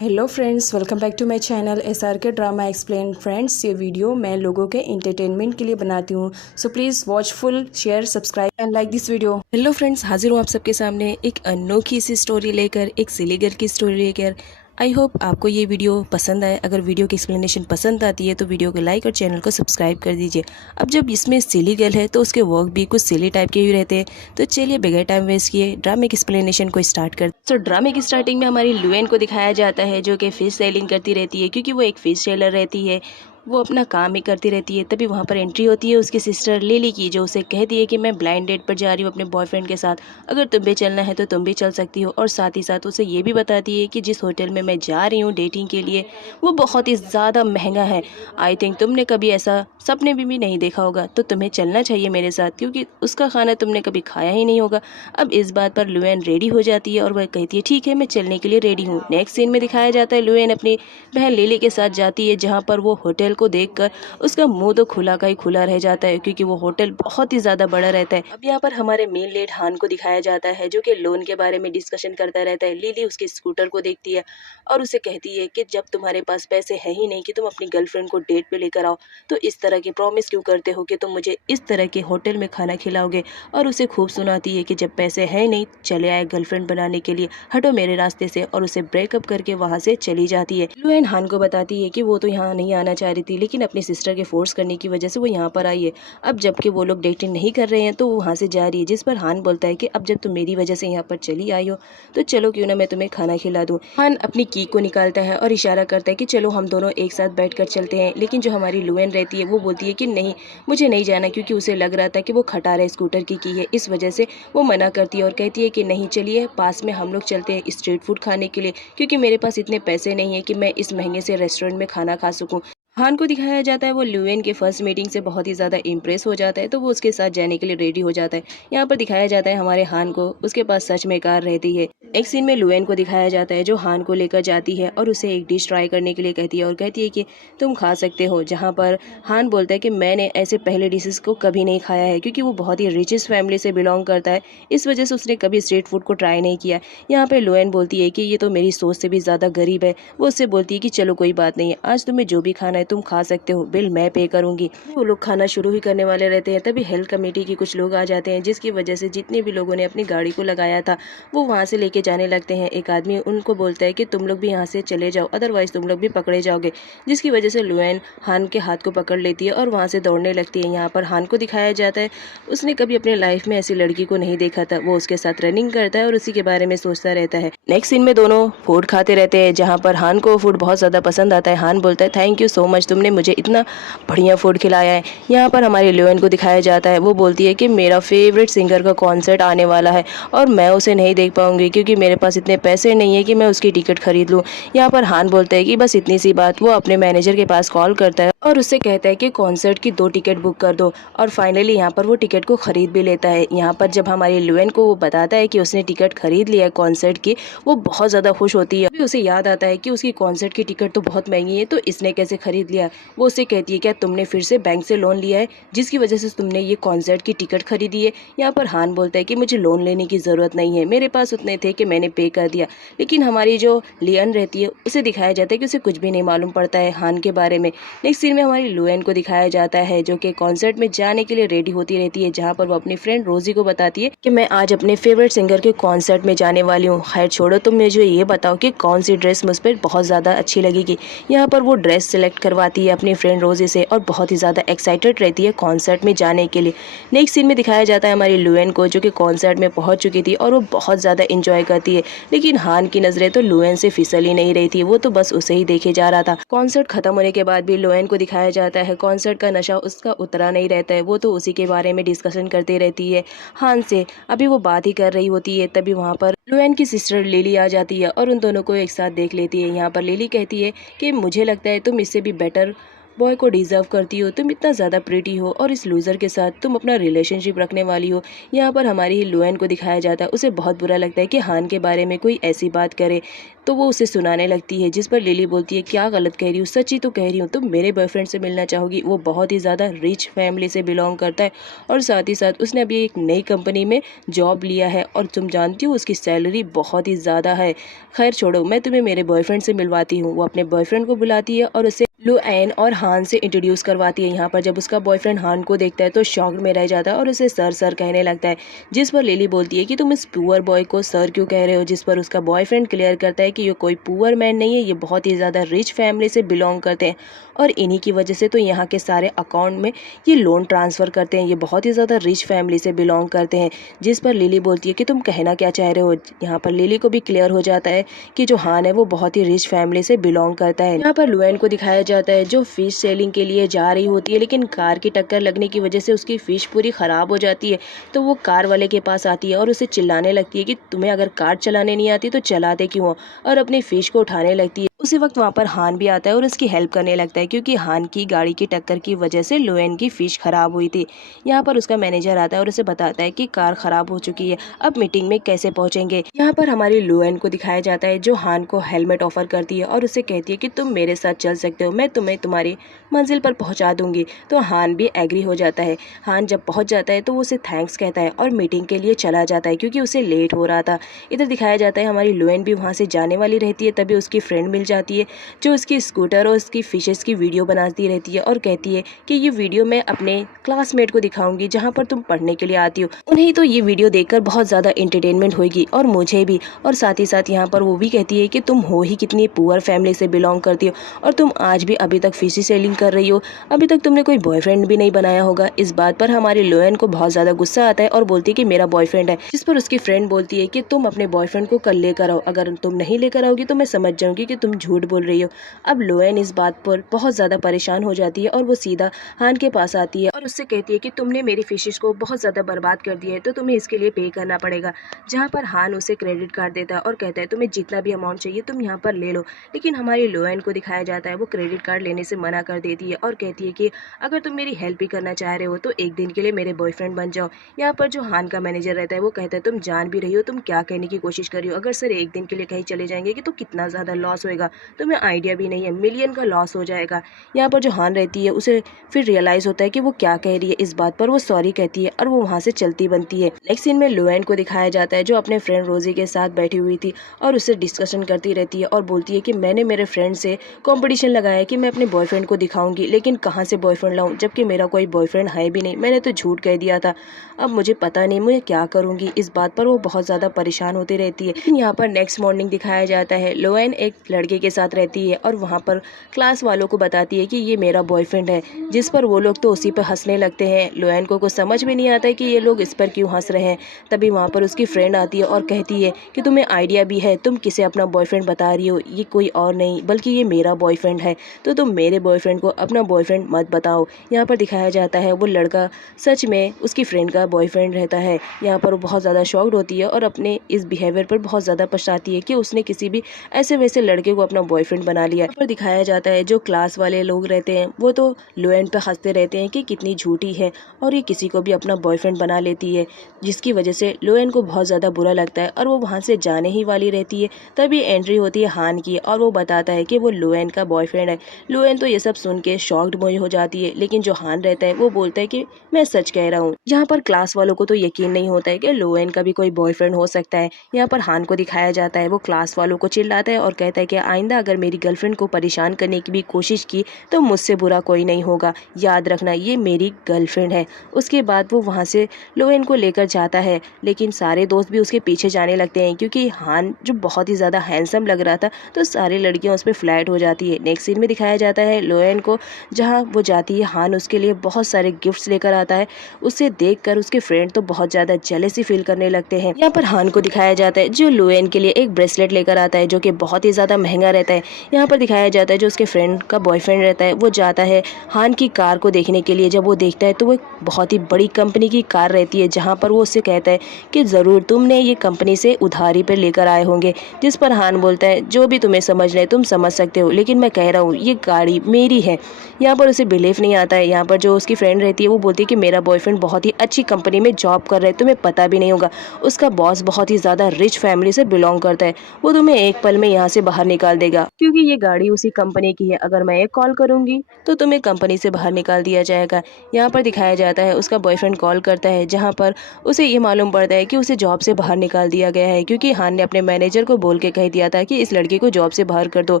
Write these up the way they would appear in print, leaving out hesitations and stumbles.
Hello friends, welcome back to my channel SRK drama explain. Friends, ये video मैं लोगों के एंटरटेनमेंट के लिए बनाती हूँ, so please watch full, share, subscribe and like this video. Hello friends, हाजिर हूँ आप सबके सामने एक अनोखी सी स्टोरी लेकर, एक सिली गर्ल की स्टोरी लेकर। आई होप आपको ये वीडियो पसंद आए। अगर वीडियो की एक्सप्लेनेशन पसंद आती है तो वीडियो को लाइक और चैनल को सब्सक्राइब कर दीजिए। अब जब इसमें सिली गर्ल है तो उसके वर्क भी कुछ सिली टाइप के ही रहते हैं। तो चलिए बगैर टाइम वेस्ट किए ड्रामे की एक्सप्लेनेशन को स्टार्ट कर। तो ड्रामे की स्टार्टिंग में हमारी लुएन को दिखाया जाता है, जो कि फिश सेलिंग करती रहती है, क्योंकि वो एक फिश सेलर रहती है। वो अपना काम ही करती रहती है। तभी वहाँ पर एंट्री होती है उसकी सिस्टर लिली की, जो उसे कहती है कि मैं ब्लाइंड डेट पर जा रही हूँ अपने बॉयफ्रेंड के साथ, अगर तुम भी चलना है तो तुम भी चल सकती हो। और साथ ही साथ उसे ये भी बताती है कि जिस होटल में मैं जा रही हूँ डेटिंग के लिए वो बहुत ही ज़्यादा महंगा है। आई थिंक तुमने कभी ऐसा सपने में भी नहीं देखा होगा, तो तुम्हें चलना चाहिए मेरे साथ, क्योंकि उसका खाना तुमने कभी खाया ही नहीं होगा। अब इस बात पर लुएन रेडी हो जाती है और वह कहती है ठीक है, मैं चलने के लिए रेडी हूँ। नेक्स्ट सीन में दिखाया जाता है लुएन अपनी बहन लिली के साथ जाती है, जहाँ पर वो होटल को देखकर उसका मुंह तो खुला का ही खुला रह जाता है, क्योंकि वो होटल बहुत ही ज़्यादा बड़ा रहता है। अब यहाँ पर हमारे मेन लीड हान को दिखाया जाता है, जो कि लोन के बारे में डिस्कशन करता रहता है। लिली उसके स्कूटर को देखती है और उसे कहती है कि जब तुम्हारे पास पैसे है ही नहीं कि तुम अपनी गर्लफ्रेंड को डेट पे लेकर आओ, तो इस तरह की प्रॉमिस क्यों करते हो कि तुम मुझे इस तरह के होटल में खाना खिलाओगे। और उसे खूब सुनाती है कि जब पैसे है नहीं, चले आए गर्लफ्रेंड बनाने के लिए, हटो मेरे रास्ते से। और उसे ब्रेकअप करके वहाँ से चली जाती है। लुएन हान को बताती है कि वो तो यहाँ नहीं आना चाह रही थी, लेकिन अपनी सिस्टर के फोर्स करने की वजह से वो यहाँ पर आई है। अब जबकि वो लोग डेटिंग नहीं कर रहे हैं तो वो वहाँ से जा रही है, जिस पर हान बोलता है कि अब जब तुम मेरी वजह से यहाँ पर चली आई हो तो चलो क्यों ना मैं तुम्हें खाना खिला दूँ। हान अपनी की को निकालता है और इशारा करता है कि चलो हम दोनों एक साथ बैठकर चलते हैं। लेकिन जो हमारी लुएन रहती है वो बोलती है कि नहीं, मुझे नहीं जाना, क्योंकि उसे लग रहा था कि वो खटारा स्कूटर की है, इस वजह से वो मना करती है और कहती है कि नहीं, चलिए पास में हम लोग चलते हैं स्ट्रीट फूड खाने के लिए, क्योंकि मेरे पास इतने पैसे नहीं है कि मैं इस महंगे से रेस्टोरेंट में खाना खा सकूं। हान को दिखाया जाता है वो लुएन के फर्स्ट मीटिंग से बहुत ही ज़्यादा इम्प्रेस हो जाता है, तो वो उसके साथ जाने के लिए रेडी हो जाता है। यहाँ पर दिखाया जाता है हमारे हान को उसके पास सच में कार रहती है। एक सीन में लुएन को दिखाया जाता है जो हान को लेकर जाती है और उसे एक डिश ट्राई करने के लिए कहती है और कहती है कि तुम खा सकते हो। जहाँ पर हान बोलता है कि मैंने ऐसे पहले डिशेस को कभी नहीं खाया है, क्योंकि वो बहुत ही रिचेस्ट फैमिली से बिलोंग करता है, इस वजह से उसने कभी स्ट्रीट फूड को ट्राई नहीं किया। यहाँ पर लुएन बोलती है कि ये तो मेरी सोच से भी ज़्यादा गरीब है। वो उससे बोलती है कि चलो कोई बात नहीं है, आज तुम्हें जो भी खाना है तुम खा सकते हो, बिल मैं पे करूंगी। वो लोग खाना शुरू ही करने वाले रहते हैं, तभी हेल्थ कमेटी के कुछ लोग आ जाते हैं, जिसकी वजह से जितने भी लोगों ने अपनी गाड़ी को लगाया था वो वहाँ से लेके जाने लगते हैं। एक आदमी उनको बोलता है कि तुम लोग भी यहाँ से चले जाओ, अदरवाइज तुम लोग भी पकड़े जाओगे, जिसकी वजह से लुएन हान के हाथ को पकड़ लेती है और वहाँ से दौड़ने लगती है। यहाँ पर हान को दिखाया जाता है उसने कभी अपने लाइफ में ऐसी लड़की को नहीं देखा था। वो उसके साथ रनिंग करता है और उसी के बारे में सोचता रहता है। नेक्स्ट सीन में दोनों फूड खाते रहते हैं, जहाँ पर हान को फूड बहुत ज़्यादा पसंद आता है। हान बोलता है थैंक यू सो मच, तुमने मुझे इतना बढ़िया फूड खिलाया है। यहाँ पर हमारी लुएन को दिखाया जाता है, वो बोलती है कि मेरा फेवरेट सिंगर का कॉन्सर्ट आने वाला है और मैं उसे नहीं देख पाऊंगी, क्योंकि मेरे पास इतने पैसे नहीं है कि मैं उसकी टिकट खरीद लूँ। यहाँ पर हान बोलता है कि बस इतनी सी बात। वो अपने मैनेजर के पास कॉल करता है और उससे कहता है कि कॉन्सर्ट की 2 टिकट बुक कर दो, और फाइनली यहाँ पर वो टिकट को खरीद भी लेता है। यहाँ पर जब हमारी लुएन को वो बताता है कि उसने टिकट खरीद लिया है कॉन्सर्ट की, वो बहुत ज़्यादा खुश होती है। अभी उसे याद आता है कि उसकी कॉन्सर्ट की टिकट तो बहुत महंगी है, तो इसने कैसे खरीद लिया। वो उससे कहती है क्या तुमने फिर से बैंक से लोन लिया है, जिसकी वजह से तुमने ये कॉन्सर्ट की टिकट खरीदी है। यहाँ पर हान बोलता है कि मुझे लोन लेने की ज़रूरत नहीं है, मेरे पास उतने थे कि मैंने पे कर दिया। लेकिन हमारी जो लियन रहती है उसे दिखाया जाता है कि उसे कुछ भी नहीं मालूम पड़ता है हान के बारे में। नेक्स्ट सीन में हमारी लुएन को दिखाया जाता है, जो कि कॉन्सर्ट में जाने के लिए रेडी होती रहती है, जहाँ पर वो अपनी फ्रेंड रोजी को बताती है कि मैं आज अपने फेवरेट सिंगर के कॉन्सर्ट में जाने वाली हूँ। खैर छोड़ो, तुम मुझे ये बताओ कि कौन सी ड्रेस मुझ पर बहुत ज़्यादा अच्छी लगेगी। यहाँ पर वो ड्रेस सेलेक्ट करवाती है अपनी फ्रेंड रोजी से और बहुत ही ज़्यादा एक्साइटेड रहती है कॉन्सर्ट में जाने के लिए। नेक्स्ट सीन में दिखाया जाता है हमारी लुएन को, जो कि कॉन्सर्ट में पहुंच चुकी थी और वो बहुत ज़्यादा इंजॉय करती है। लेकिन हान की नज़रें तो लुएन से फिसल ही नहीं रही थी, वो तो बस उसे ही देखे जा रहा था। कॉन्सर्ट खत्म होने के बाद भी लुएन को दिखाया जाता है कॉन्सर्ट का नशा उसका उतरा नहीं रहता है, वो तो उसी के बारे में डिस्कशन करती रहती है हान से। अभी वो बात ही कर रही होती है, तभी वहाँ पर लुएन की सिस्टर लिली आ जाती है और उन दोनों को एक साथ देख लेती है। यहाँ पर लिली कहती है कि मुझे लगता है तुम इससे भी बेटर बॉय को डिजर्व करती हो, तुम इतना ज़्यादा प्रिटी हो और इस लूज़र के साथ तुम अपना रिलेशनशिप रखने वाली हो। यहाँ पर हमारी लुएन को दिखाया जाता है, उसे बहुत बुरा लगता है कि हान के बारे में कोई ऐसी बात करे, तो वो उसे सुनाने लगती है, जिस पर लिली बोलती है क्या गलत कह रही हूँ, सच ही तो कह रही हूँ, तुम मेरे बॉयफ्रेंड से मिलना चाहोगी। वो बहुत ही ज़्यादा रिच फैमिली से बिलोंग करता है और साथ ही साथ उसने अभी एक नई कंपनी में जॉब लिया है और तुम जानती हो उसकी सैलरी बहुत ही ज़्यादा है। खैर छोड़ो, मैं तुम्हें मेरे बॉयफ्रेंड से मिलवाती हूँ। वो अपने बॉयफ्रेंड को बुलाती है और उसे लुएन और हान से इंट्रोड्यूस करवाती है। यहाँ पर जब उसका बॉयफ्रेंड हान को देखता है तो शॉक्ड में रह जाता है और उसे सर सर कहने लगता है, जिस पर लिली बोलती है कि तुम इस पुअर बॉय को सर क्यों कह रहे हो, जिस पर उसका बॉयफ्रेंड क्लियर करता है कि ये कोई पुअर मैन नहीं है, ये बहुत ही ज़्यादा रिच फैमिली से बिलोंग करते हैं और इन्हीं की वजह से तो यहाँ के सारे अकाउंट में ये लोन ट्रांसफ़र करते हैं, ये बहुत ही ज़्यादा रिच फैमिली से बिलोंग करते हैं। जिस पर लिली बोलती है कि तुम कहना क्या चाह रहे हो। यहाँ पर लिली को भी क्लियर हो जाता है कि जो हान है वो बहुत ही रिच फैमिली से बिलोंग करता है। यहाँ पर लुएन को दिखाया जाता है जो फिश सेलिंग के लिए जा रही होती है, लेकिन कार की टक्कर लगने की वजह से उसकी फिश पूरी ख़राब हो जाती है। तो वो कार वाले के पास आती है और उसे चिल्लाने लगती है कि तुम्हें अगर कार चलाने नहीं आती तो चलाते क्यों हो, और अपनी फिश को उठाने लगती है। उसी वक्त वहाँ पर हान भी आता है और उसकी हेल्प करने लगता है, क्योंकि हान की गाड़ी की टक्कर की वजह से लुएन की फ़िश ख़राब हुई थी। यहाँ पर उसका मैनेजर आता है और उसे बताता है कि कार ख़राब हो चुकी है, अब मीटिंग में कैसे पहुँचेंगे। यहाँ पर हमारी लुएन को दिखाया जाता है जो हान को हेलमेट ऑफर करती है और उसे कहती है कि तुम मेरे साथ चल सकते हो, मैं तुम्हें तुम्हारी मंजिल पर पहुँचा दूंगी। तो हान भी एग्री हो जाता है। हान जब पहुँच जाता है तो वो उसे थैंक्स कहता है और मीटिंग के लिए चला जाता है, क्योंकि उसे लेट हो रहा था। इधर दिखाया जाता है हमारी लुएन भी वहाँ से जाने वाली रहती है, तभी उसकी फ्रेंड मिल जाती है जो उसकी स्कूटर और उसकी फिशेस की वीडियो बनाती रहती है और कहती है कि ये वीडियो मैं अपने क्लासमेट को दिखाऊंगी जहाँ पर तुम पढ़ने के लिए आती हो, उन्हें तो ये वीडियो देखकर बहुत ज़्यादा एंटरटेनमेंट होगी और मुझे भी। और साथ ही साथ यहाँ पर वो भी कहती है कि तुम हो ही कितनी पुअर फैमिली से बिलोंग करती हो और तुम आज भी अभी तक फिशी सेलिंग कर रही हो, अभी तक तुमने कोई बॉयफ्रेंड भी नहीं बनाया होगा। इस बात पर हमारी लुएन को बहुत ज़्यादा गुस्सा आता है और बोलती है कि मेरा बॉयफ्रेंड है, जिस पर उसकी फ्रेंड बोलती है कि तुम अपने बॉयफ्रेंड को कल लेकर आओ, अगर तुम नहीं लेकर आओगी तो मैं समझ जाऊंगी कि तुम झूठ बोल रही हो। अब लुएन इस बात पर बहुत ज़्यादा परेशान हो जाती है और वो सीधा हान के पास आती है और उससे कहती है कि तुमने मेरी फिशेस को बहुत ज़्यादा बर्बाद कर दिया है, तो तुम्हें इसके लिए पे करना पड़ेगा। जहाँ पर हान उसे क्रेडिट कार्ड देता है और कहता है तुम्हें जितना भी अमाउंट चाहिए तुम यहाँ पर ले लो, लेकिन हमारी लुएन को दिखाया जाता है वो क्रेडिट कार्ड लेने से मना कर देती है और कहती है कि अगर तुम मेरी हेल्प ही करना चाह रहे हो तो एक दिन के लिए मेरे बॉयफ्रेंड बन जाओ। यहाँ पर जो हान का मैनेजर रहता है वो कहता है तुम जान भी रही हो तुम क्या कहने की कोशिश कर रही हो, अगर सर एक दिन के लिए कहीं चले जाएंगे कि तो कितना ज़्यादा लॉस होएगा, तुम्हें आइडिया भी नहीं है, मिलियन का लॉस हो जाएगा। यहाँ पर जो हान रहती है उसे फिर रियलाइज़ होता है कि वो क्या कह रही है, इस बात पर वो सॉरी कहती है और वो वहाँ से चलती बनती है। नेक्स्ट सीन में लुएन को दिखाया जाता है जो अपने फ्रेंड रोजी के साथ बैठी हुई थी और उससे डिस्कशन करती रहती है और बोलती है कि मैंने मेरे फ्रेंड से कंपटीशन लगाया कि मैं अपने बॉयफ्रेंड को दिखाऊंगी, लेकिन कहाँ से बॉयफ्रेंड लाऊं जबकि मेरा कोई बॉयफ्रेंड है भी नहीं, मैंने तो झूठ कह दिया था, अब मुझे पता नहीं मैं क्या करूंगी। इस बात पर वो बहुत ज़्यादा परेशान होती रहती है। लेकिन यहाँ पर नेक्स्ट मॉर्निंग दिखाया जाता है लुएन एक लड़के के साथ रहती है और वहाँ पर क्लास वालों को बताती है कि ये मेरा बॉयफ्रेंड है, जिस पर वो लोग तो उसी पर हंसने लगते हैं। लुएन को कुछ समझ में नहीं आता है कि ये लोग इस पर क्यों हंस रहे हैं। तभी वहाँ पर उसकी फ्रेंड आती है और कहती है कि तुम्हें आइडिया भी है, तुम किसे अपना बॉयफ्रेंड बता रही हो, ये कोई और नहीं बल्कि ये मेरा बॉयफ्रेंड है, तो तुम मेरे बॉयफ्रेंड को अपना बॉयफ्रेंड मत बताओ। यहाँ पर दिखाया जाता है वो लड़का सच में उसकी फ्रेंड का बॉयफ्रेंड रहता है। यहाँ पर वो बहुत ज़्यादा शॉक्ड होती है और अपने इस बिहेवियर पर बहुत ज़्यादा पछताती है कि उसने किसी भी ऐसे वैसे लड़के को अपना बॉयफ्रेंड बना लिया। यहाँ पर दिखाया जाता है जो क्लास वाले लोग रहते हैं वो तो लुएन पर हंसते रहते हैं कि कितनी झूठी है और ये किसी को भी अपना बॉयफ्रेंड बना लेती है, जिसकी वजह से लुएन को बहुत ज़्यादा बुरा लगता है और वो वहाँ से जाने ही वाली रहती है। तभी एंट्री होती है हान की और वो बताता है कि वो लुएन का बॉयफ्रेंड है। लुएन तो ये सब सुन के शॉक्ड हो जाती है, लेकिन जो हान रहता है वो बोलता है कि मैं सच कह रहा हूँ। यहाँ पर क्लास वालों को तो यकीन नहीं होता है कि लुएन का भी कोई बॉयफ्रेंड हो सकता है। यहाँ पर हान को दिखाया जाता है वो क्लास वालों को चिल्लाता है और कहता है कि आइंदा अगर मेरी गर्लफ्रेंड को परेशान करने की भी कोशिश की तो मुझसे बुरा कोई नहीं होगा, याद रखना ये मेरी गर्लफ्रेंड है। उसके बाद वो वहाँ से लुएन को लेकर जाता है, लेकिन सारे दोस्त भी उसके पीछे जाने लगते हैं क्योंकि हान जो बहुत ही ज़्यादा हैंडसम लग रहा था तो सारी लड़कियाँ उस पर फ्लैट हो जाती है। नेक्स्ट सीन में दिखाया जाता है लुएन को जहाँ वो जाती है, हान उसके लिए बहुत सारे गिफ्ट्स लेकर आता है। उसे देखकर उसके फ्रेंड तो बहुत ज़्यादा जेलसी फील करने लगते हैं। यहाँ पर हान को दिखाया जाता है जो लुएन के लिए एक ब्रेसलेट लेकर आता है जो कि बहुत ही ज़्यादा महंगा महंगा रहता है। यहाँ पर दिखाया जाता है जो उसके फ्रेंड का बॉयफ्रेंड रहता है वो जाता है हान की कार को देखने के लिए। जब वो देखता है तो वो एक बहुत ही बड़ी कंपनी की कार रहती है, जहाँ पर वो उससे कहता है कि ज़रूर तुमने ये कंपनी से उधारी पर लेकर आए होंगे। जिस पर हान बोलता है जो भी तुम्हें समझना है तुम समझ सकते हो, लेकिन मैं कह रहा हूँ ये गाड़ी मेरी है। यहाँ पर उसे बिलीव नहीं आता है। यहाँ पर जो उसकी फ्रेंड रहती है वो बोलती है कि मेरा बॉयफ्रेंड बहुत ही अच्छी कंपनी में जॉब कर रहा है, तुम्हें पता भी नहीं होगा। उसका बॉस बहुत ही ज़्यादा रिच फैमिली से बिलोंग करता है, वो तुम्हें एक पल में यहाँ से बाहर निकाल देगा, क्योंकि ये गाड़ी उसी कंपनी की है। अगर मैं एक कॉल करूंगी तो तुम्हें कंपनी से बाहर निकाल दिया जाएगा। यहाँ पर दिखाया जाता है उसका बॉयफ्रेंड कॉल करता है, जहाँ पर उसे ये मालूम पड़ता है कि उसे जॉब से बाहर निकाल दिया गया है, क्योंकि हान ने अपने मैनेजर को बोल के कह दिया था कि इस लड़की को जॉब से बाहर कर दो।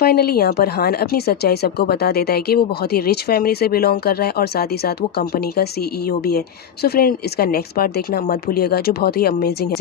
फाइनली यहाँ पर हान अपनी सच्चाई सबको बता देता है कि वो बहुत ही रिच फैमिली से बिलोंग कर रहा है और साथ ही साथ वो कंपनी का CEO भी है। सो फ्रेंड, इसका नेक्स्ट पार्ट देखना मत भूलिएगा, जो बहुत ही अमेजिंग है।